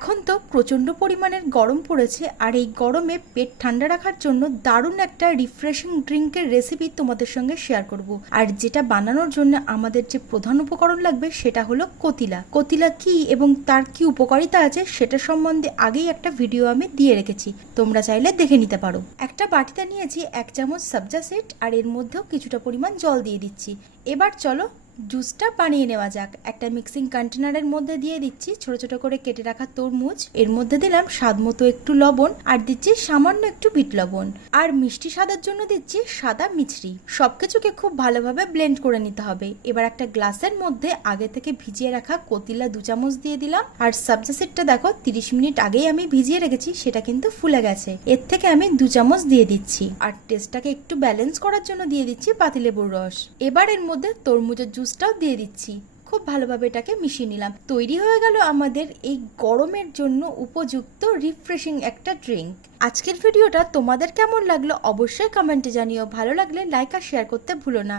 এখন তো প্রচণ্ড পরিমাণের গরম পড়েছে, আর এই গরমে পেট ঠান্ডা রাখার জন্য দারুণ একটা রিফ্রেশিং ড্রিঙ্কের রেসিপি তোমাদের সঙ্গে শেয়ার করব। আর যেটা বানানোর জন্য আমাদের যে প্রধান উপকরণ লাগবে সেটা হলো কতিলা। কতিলা কি এবং তার কি উপকারিতা আছে সেটা সম্বন্ধে আগেই একটা ভিডিও আমি দিয়ে রেখেছি, তোমরা চাইলে দেখে নিতে পারো। একটা বাটিতে নিয়েছি 1 চামচ সবজা সিড, আর এর মধ্যেও কিছুটা পরিমাণ জল দিয়ে দিচ্ছি। এবার চলো জুসটা বানিয়ে নেওয়া যাক। একটা মিক্সিং কন্টেনারের মধ্যে দিয়ে দিচ্ছি ছোট ছোট করে কেটে রাখা তরমুজ, এর মধ্যে দিলাম স্বাদ মতো একটু লবণ, আর দিচ্ছি সামান্য একটু বিট লবণ, আর মিষ্টি স্বাদের জন্য দিচ্ছি সাদা মিছরি। সবকিছুকে খুব ভালোভাবে ব্লেন্ড করে নিতে হবে। এবার একটা গ্লাসের মধ্যে আগে থেকে ভিজিয়ে রাখা কতিলা 2 চামচ দিয়ে দিলাম, আর সবজা সিডটা দেখো 30 মিনিট আগেই আমি ভিজিয়ে রেখেছি, সেটা কিন্তু ফুলে গেছে। এর থেকে আমি 2 চামচ দিয়ে দিচ্ছি, আর টেস্টটাকে একটু ব্যালেন্স করার জন্য দিয়ে দিচ্ছি পাতিলেবুর রস। এবার এর মধ্যে তরমুজের জুসটাও দিয়ে দিচ্ছি। খুব ভালোভাবে এটাকে মিশিয়ে নিলাম। তৈরি হয়ে গেল আমাদের এই গরমের জন্য উপযুক্ত রিফ্রেশিং একটা ড্রিঙ্ক। আজকের ভিডিওটা তোমাদের কেমন লাগলো অবশ্যই কমেন্টে জানিও। ভালো লাগলে লাইক আর শেয়ার করতে ভুলো না।